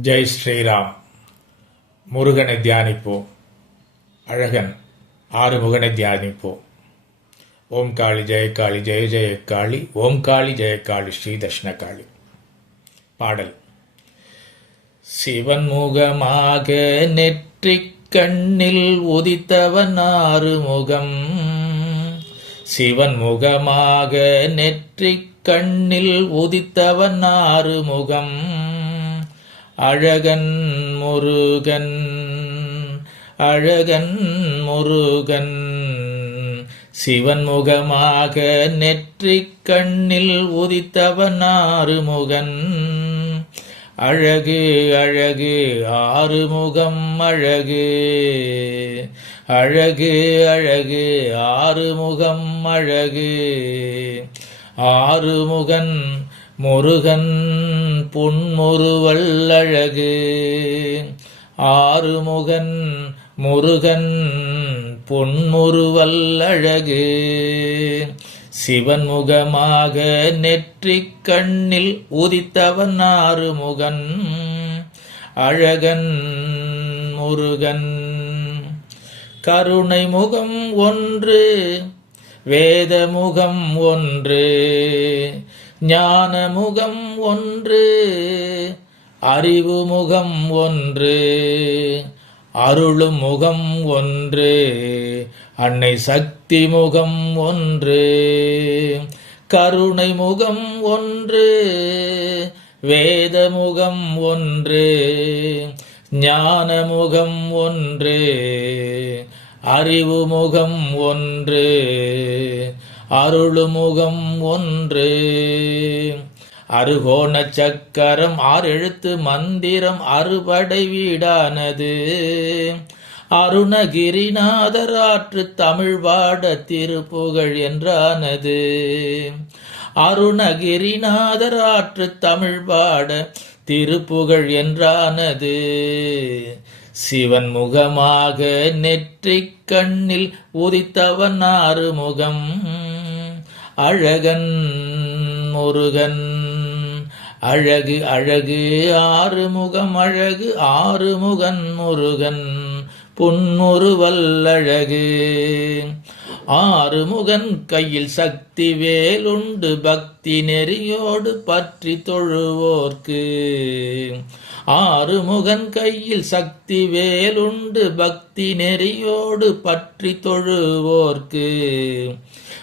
ஜெய் ஸ்ரீராம். முருகனை தியானிப்போம். அழகன் ஆறுமுகனை தியானிப்போம். ஓம் காளி ஜெய ஜெய ஜெய ஓம் காளி ஜெய ஸ்ரீ தட்சிண பாடல். சிவன் முகமாக நெற்றிக் கண்ணில் உதித்தவன் ஆறுமுகம். சிவன் முகமாக நெற்றிக் கண்ணில் உதித்தவன் ஆறுமுகம். அழகன் முருகன் அழகன் முருகன். சிவன் முகமாக நெற்றிக் கண்ணில் உதித்தவன் ஆறுமுகன். அழகு அழகு ஆறுமுகம் அழகு. அழகு அழகு ஆறுமுகம் அழகு. ஆறுமுகன் முருகன். புன்முறுவல் அழகு ஆறுமுகன் முருகன் பொன்முறுவல் அழகு சிவன் முகமாக நெற்றிக் கண்ணில் உதித்தவன் ஆறுமுகன். அழகன் முருகன். கருணை முகம் ஒன்று வேத முகம் ஒன்று. ஞான முகம் ஒன்று அறிவு முகம் ஒன்று அருளும் முகம் ஒன்று அன்னை சக்தி முகம் ஒன்று கருணை முகம் ஒன்று வேத முகம் ஒன்று ஞான முகம் ஒன்று அறிவு முகம் ஒன்று அருளுமுகம் ஒன்று. அருகோண சக்கரம் ஆறெழுத்து மந்திரம் அறுபடை வீடானது. அருணகிரிநாதர் ஆற்று தமிழ் பாட திருப்புகழ் என்றானது. அருணகிரிநாதர் ஆற்று தமிழ் பாட திருப்புகழ் என்றானது. சிவன் முகமாக நெற்றிக் கண்ணில் உதித்தவன் ஆறுமுகம். அழகன் முருகன். அழகு அழகு ஆறுமுகம் அழகு ஆறுமுகன் முருகன். புன்முறுவல் அழகு ஆறுமுகன் கையில் சக்தி வேலுண்டு பக்தி நெறியோடு பற்றி தொழுவோர்க்கு. ஆறுமுகன் கையில் சக்தி வேலுண்டு பக்தி நெறியோடு பற்றி தொழுவோர்க்கு.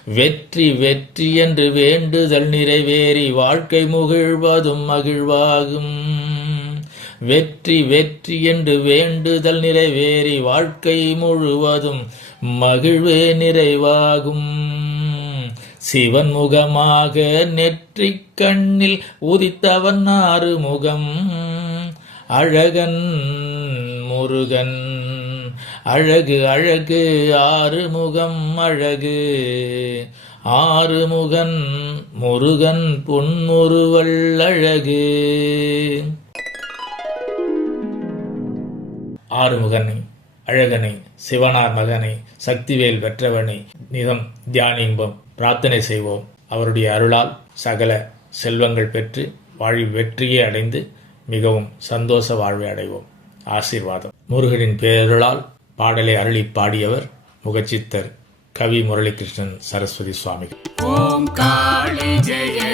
வெற்றி வெற்றி என்று வேண்டுதல் நிறைவேறி வாழ்க்கை முகிழ்வதும் மகிழ்வாகும். வெற்றி வெற்றி என்று வேண்டுதல் நிறைவேறி வாழ்க்கை முழுவதும் மகிழ்வே நிறைவாகும். சிவன் முகமாக நெற்றிக் கண்ணில் உதித்தவன் ஆறு முகம் அழகன் முருகன். அழகு அழகு ஆறுமுகம் அழகு. ஆறுமுகன் முருகன் புன்முறுவல் அழகு. ஆறுமுகனை அழகனை சிவனார் மகனை சக்திவேல் பெற்றவனை நிதம் தியானிம்பம் பிரார்த்தனை செய்வோம். அவருடைய அருளால் சகல செல்வங்கள் பெற்று வாழி வெற்றியை அடைந்து மிகவும் சந்தோஷ வாழ்வை அடைவோம். ஆசீர்வாதம். முருகனின் பேரருளால் பாடலை அருளி பாடியவர் முகச்சித்தர் கவி முரளிகிருஷ்ணன் சரஸ்வதி சுவாமி. ஓம் காளி ஜெய